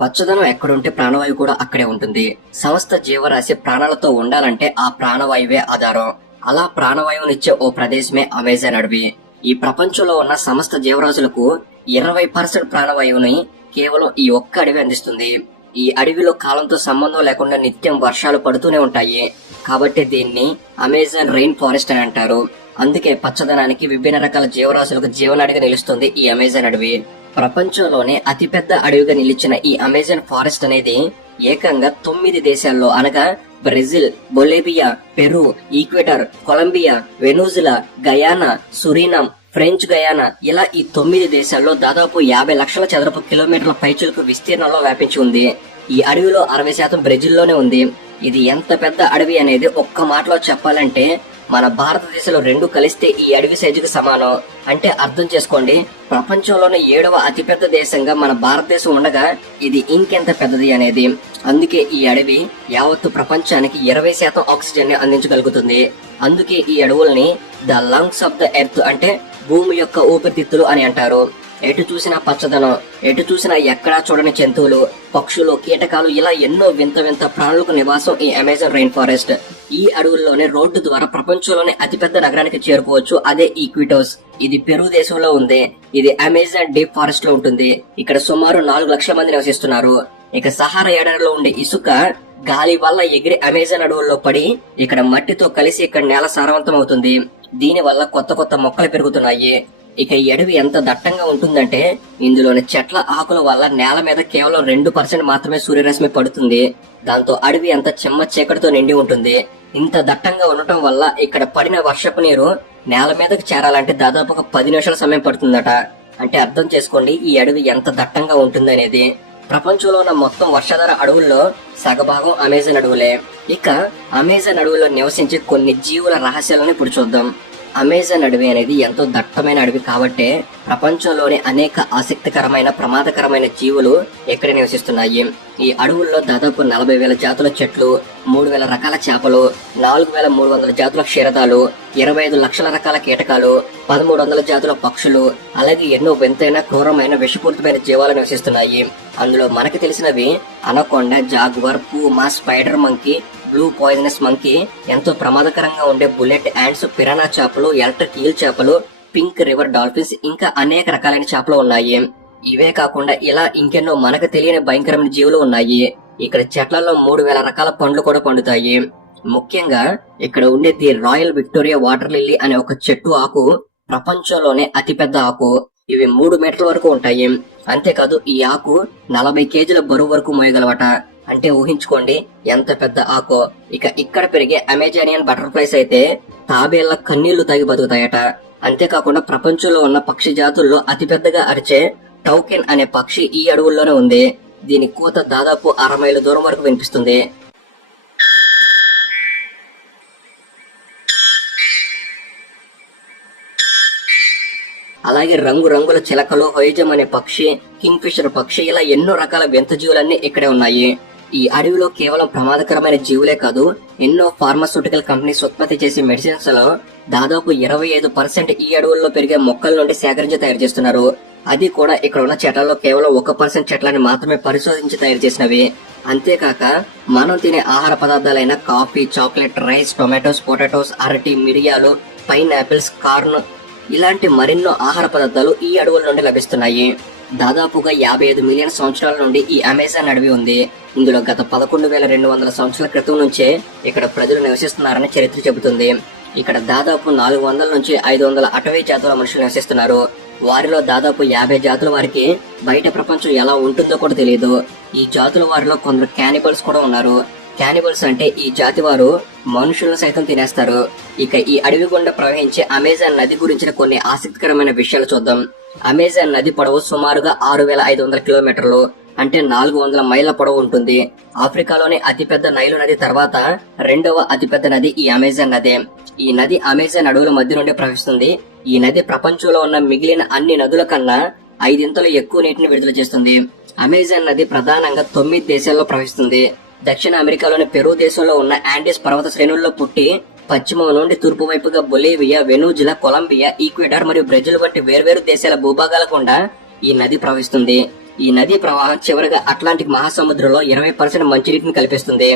పచ్చదనం ఎక్కడుంటే ప్రాణవాయువు కూడా అక్కడే ఉంటుంది. సమస్త జీవరాశి ప్రాణాలతో ఉండాలంటే ఆ ప్రాణవాయువే ఆధారం. అలా ప్రాణవాయువునిచ్చే ఓ ప్రదేశమే అమెజాన్ అడవి. ఈ ప్రపంచంలో ఉన్న సమస్త జీవరాశులకు ఇరవై పర్సెంట్ ప్రాణవాయువుని కేవలం ఈ ఒక్క అడవి అందిస్తుంది. ఈ అడవిలో కాలంతో సంబంధం లేకుండా నిత్యం వర్షాలు పడుతూనే ఉంటాయి. కాబట్టి దీన్ని అమెజాన్ రెయిన్ ఫారెస్ట్ అని అంటారు. అందుకే పచ్చదనానికి విభిన్న రకాల జీవరాశులకు జీవనాడిగా నిలుస్తుంది ఈ అమెజాన్ అడవి. ప్రపంచంలోనే అతిపెద్ద అడవిగా నిలిచిన ఈ అమెజాన్ ఫారెస్ట్ అనేది ఏకంగా తొమ్మిది దేశాల్లో అనగా Brazil Bolivia Peru Ecuador Colombia Venezuela Guyana Suriname French Guiana ఇలా ఈ తొమ్మిది దేశాల్లో దాదాపు యాభై లక్షల చదరపు కిలోమీటర్ల పైచులకు విస్తీర్ణంలో వ్యాపించి ఉంది. ఈ అడవిలో అరవై శాతం బ్రెజిల్లోనే ఉంది. ఇది ఎంత పెద్ద అడవి అనేది ఒక్క మాటలో చెప్పాలంటే మన భారతదేశంలో రెండు కలిస్తే ఈ అడవి సైజుకు సమానం. అంటే అర్థం చేసుకోండి ప్రపంచంలోనే ఏడవ అతిపెద్ద దేశంగా మన భారతదేశం ఉండగా ఇది ఇంకెంత పెద్దది అనేది. అందుకే ఈ అడవి యావత్తు ప్రపంచానికి ఇరవై శాతం ఆక్సిజన్ని అందించగలుగుతుంది. అందుకే ఈ అడవుల్ని the lungs of the earth అంటే భూమి యొక్క ఊపిరితిత్తులు అని అంటారు. ఎటు చూసినా పచ్చదనం ఎటు చూసినా ఎక్కడా చూడని జంతువులు పక్షులు కీటకాలు ఇలా ఎన్నో వింత వింత ప్రాణులకు నివాసం ఈ అమెజాన్ రెయిన్ ఫారెస్ట్. ఈ అడవుల్లోనే రోడ్డు ద్వారా ప్రపంచంలోనే అతిపెద్ద నగరానికి చేరుకోవచ్చు. అదే ఈక్విటోస్. ఇది పెరు దేశంలో ఉంది. ఇది అమెజాన్ డీప్ ఫారెస్ట్లో ఉంటుంది. ఇక్కడ సుమారు నాలుగు లక్షల మంది నివసిస్తున్నారు. ఇక సహారా ఎడారిలో ఉండే ఇసుక గాలి వల్ల ఎగిరి అమెజాన్ అడవుల్లో పడి ఇక్కడ మట్టితో కలిసి ఇక్కడ నేల సారవంతం అవుతుంది దీని వల్ల కొత్త కొత్త మొక్కలు పెరుగుతున్నాయి. ఇక ఈ అడవి ఎంత దట్టంగా ఉంటుందంటే ఇందులోని చెట్ల ఆకుల వల్ల నేల మీద కేవలం రెండు పర్సెంట్ మాత్రమే సూర్యరశ్మి పడుతుంది. దాంతో అడవి ఎంత చెమ్మ చీకటితో నిండి ఉంటుంది. ఇంత దట్టంగా ఉండటం వల్ల ఇక్కడ పడిన వర్షపు నీరు నేల మీదకి చేరాలంటే దాదాపు ఒక పది నిమిషాల సమయం పడుతుందట. అంటే అర్థం చేసుకోండి ఈ అడవి ఎంత దట్టంగా ఉంటుందనేది. ప్రపంచంలో ఉన్న మొత్తం వర్షాధార అడవుల్లో సగభాగం అమెజాన్ అడవులే. ఇక అమెజాన్ అడవుల్లో నివసించే కొన్ని జీవుల రహస్యాలను ఇప్పుడు చూద్దాం. అమెజాన్ అడవి అనేది ఎంతో దట్టమైన అడవి కాబట్టే ప్రపంచంలోని అనేక ఆసక్తికరమైన ప్రమాదకరమైన జీవులు ఇక్కడ నివసిస్తున్నాయి. ఈ అడవుల్లో దాదాపు నలభై వేల జాతుల చెట్లు మూడు వేల రకాల చేపలు నాలుగు వేల మూడు వందల జాతుల క్షీరదాలు ఇరవై ఐదు లక్షల రకాల కీటకాలు పదమూడు వందల జాతుల పక్షులు అలాగే ఎన్నో వింతైన క్రూరమైన విషపూరితమైన జీవాలు నివసిస్తున్నాయి. అందులో మనకి తెలిసినవి anaconda jaguar puma spider monkey blue poisonous monkey ఎంతో ప్రమాదకరంగా ఉండే బుల్లెట్ యాండ్స్ పిరానా చేపలు ఎలక్ట్రిక్ ఈల్ చేపలు పింక్ రివర్ డాల్ఫిన్స్ ఇంకా అనేక రకాలైన చేపలు ఉన్నాయి. ఇవే కాకుండా ఇలా ఇంకెన్నో మనకు తెలియని భయంకరమైన జీవులు ఉన్నాయి. ఇక్కడ చెట్లలో మూడు వేల రకాల పండ్లు కూడా పండుతాయి. ముఖ్యంగా ఇక్కడ ఉండే the royal Victoria water lily అనే ఒక చెట్టు ఆకు ప్రపంచంలోనే అతిపెద్ద ఆకు. ఇవి మూడు మీటర్ల వరకు ఉంటాయి. అంతేకాదు ఈ ఆకు నలభై కేజీల బరువు వరకు మోయగలవట. అంటే ఊహించుకోండి ఎంత పెద్ద ఆకో. ఇక ఇక్కడ పెరిగే అమెజానియన్ బటర్ఫ్లైస్ అయితే తాబేళ్ళ కన్నీళ్ళు తాగి బతుకుతాయట. అంతేకాకుండా ప్రపంచంలో ఉన్న పక్షి జాతుల్లో అతిపెద్దగా అరిచే టౌకెన్ అనే పక్షి ఈ అడవుల్లోనే ఉంది. దీని కూత దాదాపు అరమైలు దూరం వరకు వినిపిస్తుంది. అలాగే రంగు రంగుల చిలకలు హొయిజం అనే పక్షి కింగ్ ఫిషర్ పక్షి ఇలా ఎన్నో రకాల వింత జీవులన్నీ ఇక్కడే ఉన్నాయి. ఈ అడవిలో కేవలం ప్రమాదకరమైన జీవులే కాదు ఎన్నో ఫార్మాస్యూటికల్ కంపెనీస్ ఉత్పత్తి చేసే మెడిసిన్స్లో దాదాపు ఇరవై ఐదు పర్సెంట్ ఈ అడవుల్లో పెరిగే మొక్కల నుండి సేకరించి తయారు చేస్తున్నారు. అది కూడా ఇక్కడ ఉన్న చెట్లలో కేవలం ఒక పర్సెంట్ చెట్లని మాత్రమే పరిశోధించి తయారు చేసినవి. అంతేకాక మనం తినే ఆహార పదార్థాలైన coffee chocolate rice tomatoes potatoes అరటి మిరియాలు పైన్ ఆపిల్స్ కార్న్ ఇలాంటి మరెన్నో ఆహార పదార్థాలు ఈ అడవుల నుండి లభిస్తున్నాయి. దాదాపుగా యాభై ఐదు మిలియన్ సంవత్సరాల నుండి ఈ అమెజాన్ అడవి ఉంది. ఇందులో గత పదకొండు వేల రెండు వందల సంవత్సరాల క్రితం నుంచే ఇక్కడ ప్రజలు నివసిస్తున్నారని చరిత్ర చెబుతుంది. ఇక్కడ దాదాపు నాలుగు వందల నుంచి ఐదు వందల అటవీ జాతుల మనుషులు నివసిస్తున్నారు. వారిలో దాదాపు యాభై జాతుల వారికి బయట ప్రపంచం ఎలా ఉంటుందో కూడా తెలియదు ఈ జాతుల వారిలో కొందరు క్యానిబల్స్ కూడా ఉన్నారు. క్యానిబల్స్ అంటే ఈ జాతి వారు మనుషులను సైతం తినేస్తారు. ఇక ఈ అడవి గుండా ప్రవహించే అమెజాన్ నది గురించిన కొన్ని ఆసక్తికరమైన విషయాలు చూద్దాం. అమెజాన్ నది పొడవు సుమారుగా ఆరు వేల ఐదు వందల కిలోమీటర్లు అంటే నాలుగు వందల మైళ్ళ పొడవు ఉంటుంది. ఆఫ్రికాలోని అతిపెద్ద నైలు నది తర్వాత రెండవ అతిపెద్ద నది ఈ అమెజాన్ నదే. ఈ నది అమెజాన్ అడవుల మధ్య నుండి ప్రవహిస్తుంది. ఈ నది ప్రపంచంలో ఉన్న మిగిలిన అన్ని నదుల కన్నా ఐదింతలు ఎక్కువ నీటిని విడుదల చేస్తుంది. అమెజాన్ నది ప్రధానంగా తొమ్మిది దేశాల్లో ప్రవహిస్తుంది. దక్షిణ అమెరికాలోని పెరు దేశంలో ఉన్న యాండీస్ పర్వత శ్రేణుల్లో పుట్టి పశ్చిమం నుండి తూర్పు వైపుగా బొలేవియా వెనూజిలా కొలంబియా ఈక్వెడార్ మరియు బ్రెజిల్ వంటి వేర్వేరు దేశాల భూభాగాల గుండా ఈ నది ప్రవహిస్తుంది. ఈ నది ప్రవాహం చివరిగా అట్లాంటిక్ మహాసముద్రంలో ఇరవై పర్సెంట్ మంచినీటిని కల్పిస్తుంది.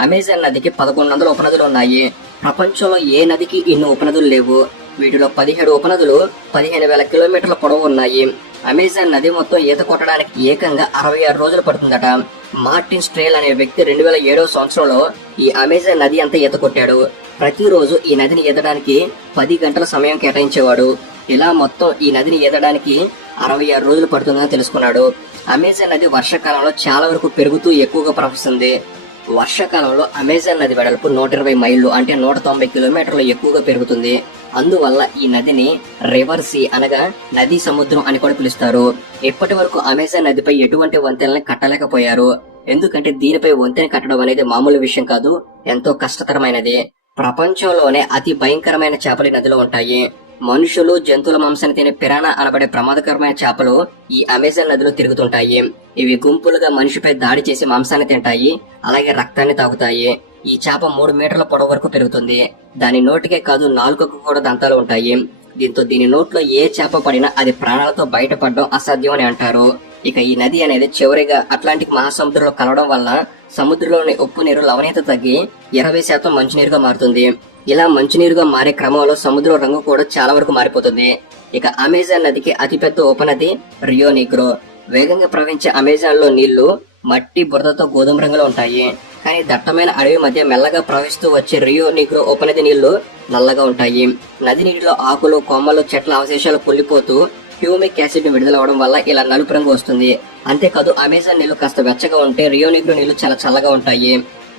అమెజాన్ నదికి పదకొండు వందల ఉపనదులు ఉన్నాయి. ప్రపంచంలో ఏ నదికి ఇన్ని ఉపనదులు లేవు? వీటిలో పదిహేడు ఉపనదులు పదిహేను వేల కిలోమీటర్ల పొడవు ఉన్నాయి. అమెజాన్ నది మొత్తం ఈత కొట్టడానికి ఏకంగా అరవై ఆరు రోజులు పడుతుందట. మార్టిన్ స్ట్రేల్ అనే వ్యక్తి రెండు వేల ఏడవ సంవత్సరంలో ఈ అమెజాన్ నది అంతా ఈత కొట్టాడు. ప్రతిరోజు ఈ నదిని ఈదడానికి పది గంటల సమయం కేటాయించేవాడు. ఇలా మొత్తం ఈ నదిని ఈదడానికి అరవై ఆరు రోజులు పడుతుందని తెలుసుకున్నాడు. అమెజాన్ నది వర్షాకాలంలో చాలా వరకు పెరుగుతూ ఎక్కువగా ప్రవహిస్తుంది. వర్షాకాలంలో అమెజాన్ నది వెడల్పు నూట ఇరవై మైళ్ళు అంటే నూట తొంభై కిలోమీటర్లు ఎక్కువగా పెరుగుతుంది. అందువల్ల ఈ నదిని రివర్ సీ అనగా నది సముద్రం అని కూడా పిలుస్తారు. ఇప్పటి వరకు అమెజాన్ నదిపై ఎటువంటి వంతెనల్ని కట్టలేకపోయారు. ఎందుకంటే దీనిపై వంతెన కట్టడం అనేది మామూలు విషయం కాదు ఎంతో కష్టతరమైనది. ప్రపంచంలోనే అతి భయంకరమైన చేపలు ఈ నదిలో ఉంటాయి. మనుషులు జంతువుల మాంసాన్ని తినే పిరానా అనబడే ప్రమాదకరమైన చేపలు ఈ అమెజాన్ నదిలో తిరుగుతుంటాయి. ఇవి గుంపులుగా మనిషిపై దాడి చేసి మాంసాన్ని తింటాయి. అలాగే రక్తాన్ని తాగుతాయి. ఈ చేప మూడు మీటర్ల పొడవు వరకు పెరుగుతుంది. దాని నోటికే కాదు నాలుకకు కూడా దంతాలు ఉంటాయి. దీంతో దీని నోట్లో ఏ చేప పడినా అది ప్రాణాలతో బయటపడడం అసాధ్యం అని అంటారు. ఇక ఈ నది అనేది చివరిగా అట్లాంటిక్ మహాసముద్రంలో కలవడం వల్ల సముద్రంలోని ఉప్పు నీరు లవణీయత తగ్గి ఇరవై శాతం మంచినీరుగా మారుతుంది. ఇలా మంచినీరుగా మారే క్రమంలో సముద్రం రంగు కూడా చాలా వరకు మారిపోతుంది. ఇక అమెజాన్ నదికి అతిపెద్ద ఉపనది రియో నిగ్రో. వేగంగా ప్రవహించే అమెజాన్లో నీళ్ళు మట్టి బురదతో గోధుమ రంగులో ఉంటాయి. కానీ దట్టమైన అడవి మధ్య మెల్లగా ప్రవహిస్తూ వచ్చే రియో నిగ్రో ఉపనది నీళ్ళు నల్లగా ఉంటాయి. నది నీటిలో ఆకులు కొమ్మలు చెట్ల అవశేషాలు కుళ్ళిపోతూ హ్యూమిక్ యాసిడ్ విడుదల విడుదలవడం వల్ల ఇలా నలుపు రంగు వస్తుంది. అంతేకాదు అమెజాన్ నీళ్ళు కాస్త వెచ్చగా ఉంటే రియోనిగ్రో నీళ్ళు చాలా చల్లగా ఉంటాయి.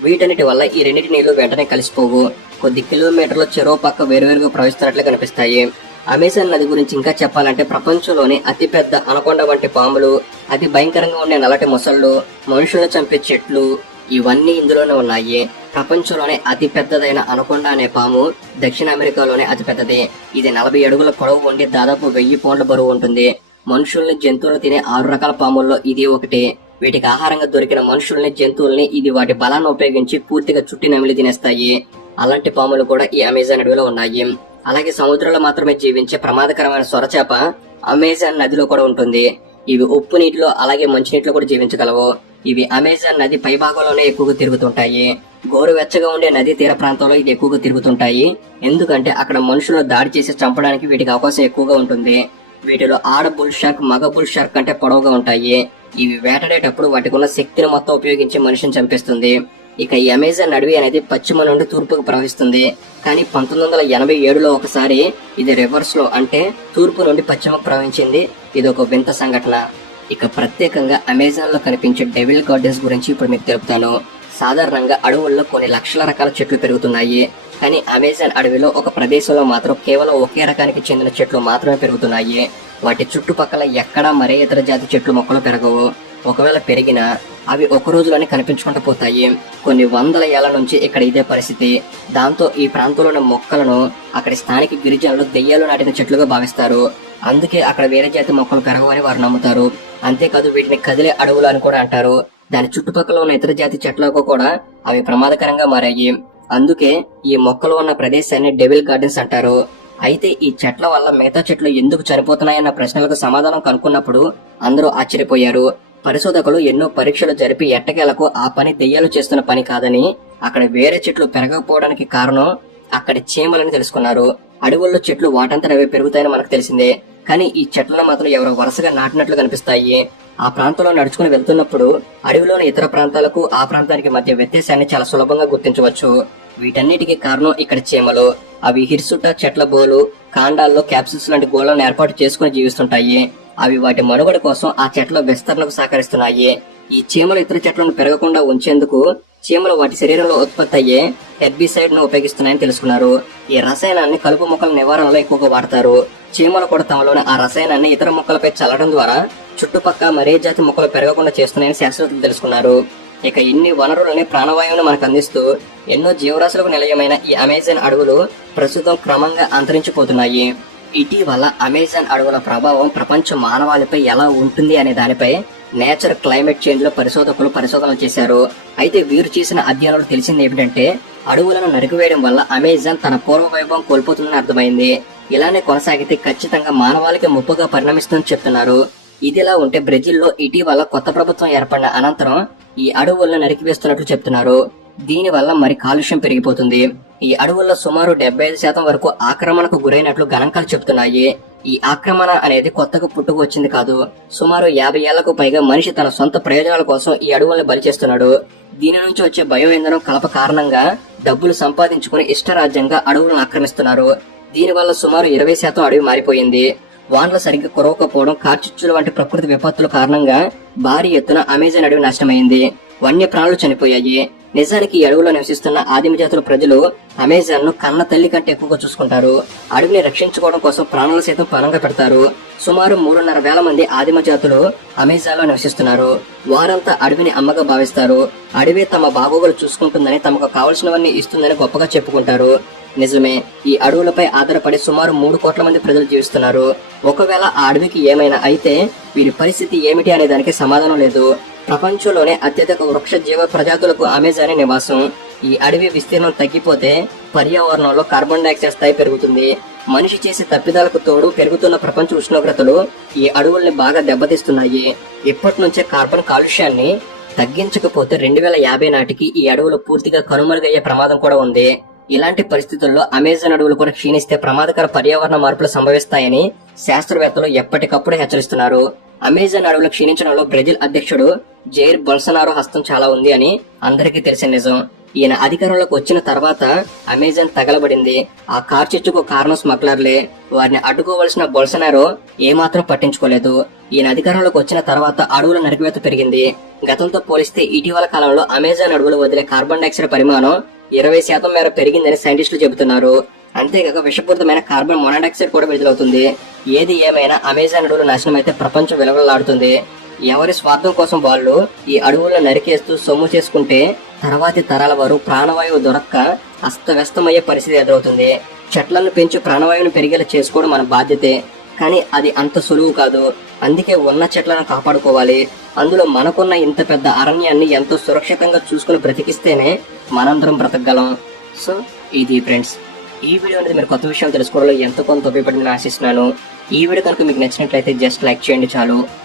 వీటన్నిటి వల్ల ఈ రెండింటి నీళ్ళు వెంటనే కలిసిపోవు. కొద్ది కిలోమీటర్ల చెరువు పక్క వేరువేరుగా ప్రవహిస్తున్నట్లు కనిపిస్తాయి. అమెజాన్ నది గురించి ఇంకా చెప్పాలంటే ప్రపంచంలోని అతిపెద్ద అనకొండ వంటి పాములు అతి భయంకరంగా ఉండే నల్లటి మొసళ్ళు మనుషులను చంపే చెట్లు ఇవన్నీ ఇందులోనే ఉన్నాయి. ప్రపంచంలోనే అతి పెద్దదైన అనకొండ అనే పాము దక్షిణ అమెరికాలోనే అతి పెద్దది ఇది నలభై అడుగుల పొడవు ఉండి దాదాపు వెయ్యి పౌండ్ల బరువు ఉంటుంది. మనుషుల్ని జంతువులు తినే ఆరు రకాల పాముల్లో ఇది ఒకటి. వీటికి ఆహారంగా దొరికిన మనుషుల్ని జంతువుల్ని ఇది వాటి బలాన్ని ఉపయోగించి పూర్తిగా చుట్టి నమిలి తినేస్తాయి. అలాంటి పాములు కూడా ఈ అమెజాన్ అడవిలో ఉన్నాయి. అలాగే సముద్రంలో మాత్రమే జీవించే ప్రమాదకరమైన సొరచేప అమెజాన్ నదిలో కూడా ఉంటుంది. ఇవి ఉప్పు నీటిలో అలాగే మంచినీటిలో కూడా జీవించగలవు. ఇవి అమెజాన్ నది పైభాగంలోనే ఎక్కువగా తిరుగుతుంటాయి. గోరువెచ్చగా ఉండే నది తీర ప్రాంతంలో ఇది ఎక్కువగా తిరుగుతుంటాయి. ఎందుకంటే అక్కడ మనుషులు దాడి చేసి చంపడానికి వీటికి అవకాశం ఎక్కువగా ఉంటుంది. వీటిలో ఆడ బుల్ షార్క్ మగ బుల్ షార్క్ కంటే పొడవుగా ఉంటాయి. ఇవి వేటాడేటప్పుడు వాటికి ఉన్న శక్తిని మొత్తం ఉపయోగించి మనిషిని చంపేస్తుంది. ఇక ఈ అమెజాన్ అడవి అనేది పశ్చిమ నుండి తూర్పుకు ప్రవహిస్తుంది. కానీ పంతొమ్మిది వందల ఎనభై ఏడులో ఒకసారి ఇది రివర్స్లో అంటే తూర్పు నుండి పశ్చిమకు ప్రవహించింది. ఇది ఒక వింత సంఘటన. ఇక ప్రత్యేకంగా అమెజాన్లో కనిపించే డెవిల్ గార్డెన్స్ గురించి ఇప్పుడు మీకు తెలుపుతాను. సాధారణంగా అడవుల్లో కొన్ని లక్షల రకాల చెట్లు పెరుగుతున్నాయి. కానీ అమెజాన్ అడవిలో ఒక ప్రదేశంలో మాత్రం కేవలం ఒకే రకానికి చెందిన చెట్లు మాత్రమే పెరుగుతున్నాయి. వాటి చుట్టుపక్కల ఎక్కడా మరే ఇతర జాతి చెట్లు మొక్కలు పెరగవు. ఒకవేళ పెరిగినా అవి ఒక రోజులోనే కనిపించుకుంటూ పోతాయి. కొన్ని వందల ఏళ్ళ నుంచి ఇక్కడ ఇదే పరిస్థితి. దాంతో ఈ ప్రాంతంలోని మొక్కలను అక్కడి స్థానిక గిరిజనులు దెయ్యాలు నాటిన చెట్లుగా భావిస్తారు. అందుకే అక్కడ వేరే జాతి మొక్కలు పెరగవని వారు నమ్ముతారు. అంతేకాదు వీటిని కదిలే అడవులు అని కూడా అంటారు. దాని చుట్టుపక్కల ఉన్న ఇతర జాతి చెట్లకు కూడా అవి ప్రమాదకరంగా మారాయి. అందుకే ఈ మొక్కలు ఉన్న ప్రదేశాన్ని డెవిల్ గార్డెన్స్ అంటారు. అయితే ఈ చెట్ల వల్ల మిగతా చెట్లు ఎందుకు చనిపోతున్నాయన్న ప్రశ్నలకు సమాధానం కనుక్కున్నప్పుడు అందరూ ఆశ్చర్యపోయారు. పరిశోధకులు ఎన్నో పరీక్షలు జరిపి ఎట్టకేలకు ఆ పని దెయ్యాలు చేస్తున్న పని కాదని అక్కడ వేరే చెట్లు పెరగకపోవడానికి కారణం అక్కడి చీమలని తెలుసుకున్నారు. అడవుల్లో చెట్లు వాటంతట అవే పెరుగుతాయని మనకు తెలిసిందే. కానీ ఈ చెట్లను మాత్రం ఎవరో వరుసగా నాటినట్లు కనిపిస్తాయి. ఆ ప్రాంతంలో నడుచుకుని వెళ్తున్నప్పుడు అడవిలోని ఇతర ప్రాంతాలకు ఆ ప్రాంతానికి మధ్య వ్యత్యాసాన్ని చాలా సులభంగా గుర్తించవచ్చు. వీటన్నిటికీ కారణం ఇక్కడ చీమలు. అవి హిర్సుట చెట్ల బోలు కాండాల్లో క్యాప్సిల్స్ లాంటి గోళ్ళను ఏర్పాటు చేసుకుని జీవిస్తుంటాయి. అవి వాటి మనుగడ కోసం ఆ చెట్ల విస్తరణకు సహకరిస్తున్నాయి. ఈ చీమలు ఇతర చెట్లను పెరగకుండా ఉంచేందుకు చీమలు వాటి శరీరంలో ఉత్పత్తి అయ్యే హెర్బిసైడ్ను ఉపయోగిస్తున్నాయని తెలుసుకున్నారు. ఈ రసాయనాన్ని కలుపు మొక్కల నివారణలో ఎక్కువగా వాడతారు. చీమలు కూడా తమలోని ఆ రసాయనాన్ని ఇతర మొక్కలపై చల్లడం ద్వారా చుట్టుపక్క మరే జాతి మొక్కలు పెరగకుండా చేస్తున్నాయని శాస్త్రవేత్తలు తెలుసుకున్నారు. ఇక ఇన్ని వనరులని ప్రాణవాయువును మనకు అందిస్తూ ఎన్నో జీవరాశులకు నిలయమైన ఈ అమెజాన్ అడవులు ప్రస్తుతం క్రమంగా అంతరించిపోతున్నాయి. ఇటీవల అమెజాన్ అడవుల ప్రభావం ప్రపంచ మానవాళిపై ఎలా ఉంటుంది అనే దానిపై నేచర్ క్లైమేట్ చేంజ్లో పరిశోధకులు పరిశోధనలు చేశారు. అయితే వీరు చేసిన అధ్యయనాలు తెలిసింది ఏమిటంటే అడవులను నరికివేయడం వల్ల అమెజాన్ తన పూర్వ వైభవం కోల్పోతుందని అర్థమైంది. ఇలానే కొనసాగితే ఖచ్చితంగా మానవాళికి ముప్పుగా పరిణమిస్తుందని చెప్తున్నారు. ఇదిలా ఉంటే బ్రెజిల్లో ఇటీవల కొత్త ప్రభుత్వం ఏర్పడిన అనంతరం ఈ అడవులను నరికివేస్తున్నట్లు చెప్తున్నారు. దీని వల్ల మరి కాలుష్యం పెరిగిపోతుంది. ఈ అడవుల్లో సుమారు డెబ్బై ఐదు శాతం వరకు ఆక్రమణకు గురైనట్లు గణాంకాలు చెబుతున్నాయి. ఈ ఆక్రమణ అనేది కొత్తగా పుట్టుకు వచ్చింది కాదు. సుమారు యాభై ఏళ్ళకు పైగా మనిషి తన సొంత ప్రయోజనాల కోసం ఈ అడవులను బలి చేస్తున్నాడు. దీని నుంచి వచ్చే బయో ఇంధనం కలప కారణంగా డబ్బులు సంపాదించుకుని ఇష్టరాజ్యంగా అడవులను ఆక్రమిస్తున్నారు. దీనివల్ల సుమారు ఇరవై శాతం అడవి మారిపోయింది. వానలు సరిగ్గా కురవకపోవడం కార్చిచ్చుల వంటి ప్రకృతి విపత్తుల కారణంగా భారీ ఎత్తున అమెజాన్ అడవి నష్టమైంది వన్య ప్రాణులు చనిపోయాయి. నిజానికి ఈ అడవిలో నివసిస్తున్న ఆదిమ జాతుల ప్రజలు అమెజాన్ను కన్న తల్లి కంటే ఎక్కువగా చూసుకుంటారు. అడవిని రక్షించుకోవడం కోసం ప్రాణాలు సైతం పరంగా పెడతారు. సుమారు మూడున్నర వేల మంది ఆదిమ జాతులు అమెజాన్లో నివసిస్తున్నారు. వారంతా అడవిని అమ్మగా భావిస్తారు. అడవి తమ బాగోగులు చూసుకుంటుందని తమకు కావలసినవన్నీ ఇస్తుందని గొప్పగా చెప్పుకుంటారు. నిజమే ఈ అడవులపై ఆధారపడి సుమారు మూడు కోట్ల మంది ప్రజలు జీవిస్తున్నారు. ఒకవేళ ఆ అడవికి ఏమైనా అయితే వీరి పరిస్థితి ఏమిటి అనే దానికి సమాధానం లేదు. ప్రపంచంలోనే అత్యధిక వృక్ష జీవ ప్రజాతులకు అమెజానే నివాసం. ఈ అడవి విస్తీర్ణం తగ్గిపోతే పర్యావరణంలో కార్బన్ డైఆక్సైడ్ స్థాయి పెరుగుతుంది. మనిషి చేసే తప్పిదాలకు తోడు పెరుగుతున్న ప్రపంచ ఉష్ణోగ్రతలు ఈ అడవుల్ని బాగా దెబ్బతీస్తున్నాయి. ఇప్పటి నుంచే కార్బన్ కాలుష్యాన్ని తగ్గించకపోతే రెండు వేల యాభై నాటికి ఈ అడవులు పూర్తిగా కనుమరుగయ్యే ప్రమాదం కూడా ఉంది. ఇలాంటి పరిస్థితుల్లో అమెజాన్ అడవులు కూడా క్షీణిస్తే ప్రమాదకర పర్యావరణ మార్పులు సంభవిస్తాయని శాస్త్రవేత్తలు ఎప్పటికప్పుడు హెచ్చరిస్తున్నారు. అమెజాన్ అడవులు క్షీణించడంలో బ్రెజిల్ అధ్యక్షుడు జైర్ బొల్సనారో హస్తం చాలా ఉంది అని అందరికీ తెలిసిన నిజం. ఈయన అధికారంలోకి వచ్చిన తర్వాత అమెజాన్ తగలబడింది. ఆ కార్చిచ్చుకు కారణం స్మగ్లర్లే. వారిని అడ్డుకోవలసిన బొల్సనారో ఏమాత్రం పట్టించుకోలేదు. ఈయన అధికారంలోకి వచ్చిన తర్వాత అడవుల నరికివేత పెరిగింది. గతంతో పోలిస్తే ఇటీవల కాలంలో అమెజాన్ అడవులు వదిలే కార్బన్ డైఆక్సైడ్ పరిమాణం ఇరవై శాతం మేర పెరిగిందని సైంటిస్టులు చెబుతున్నారు. అంతేకాక విషపూరితమైన కార్బన్ మొనాడాక్సైడ్ కూడా విడుదలవుతుంది. ఏది ఏమైనా అమెజాన్ అడవులు నాశనం అయితే ప్రపంచం వెలువలాడుతుంది ఎవరి స్వార్థం కోసం వాళ్ళు ఈ అడవులను నరికేస్తూ సొమ్ము చేసుకుంటే తర్వాతి తరాల వారు ప్రాణవాయువు దొరక్క అస్తవ్యస్తమయ్యే పరిస్థితి ఎదురవుతుంది. చెట్లను పెంచి ప్రాణవాయువును పెరిగేలా చేసుకోవడం మన బాధ్యతే. కానీ అది అంత సులువు కాదు. అందుకే ఉన్న చెట్లను కాపాడుకోవాలి. అందులో మనకున్న ఇంత పెద్ద అరణ్యాన్ని ఎంతో సురక్షితంగా చూసుకుని బ్రతికిస్తేనే మనందరం బ్రతకగలం. సో ఇది ఫ్రెండ్స్ ఈ వీడియో అనేది మీరు కొత్త విషయాలు తెలుసుకోవడంలో ఎంతో కొంత ఉపయోగపడిందని ఆశిస్తున్నాను. ఈ వీడియో కనుక మీకు నచ్చినట్లయితే జస్ట్ లైక్ చేయండి చాలు.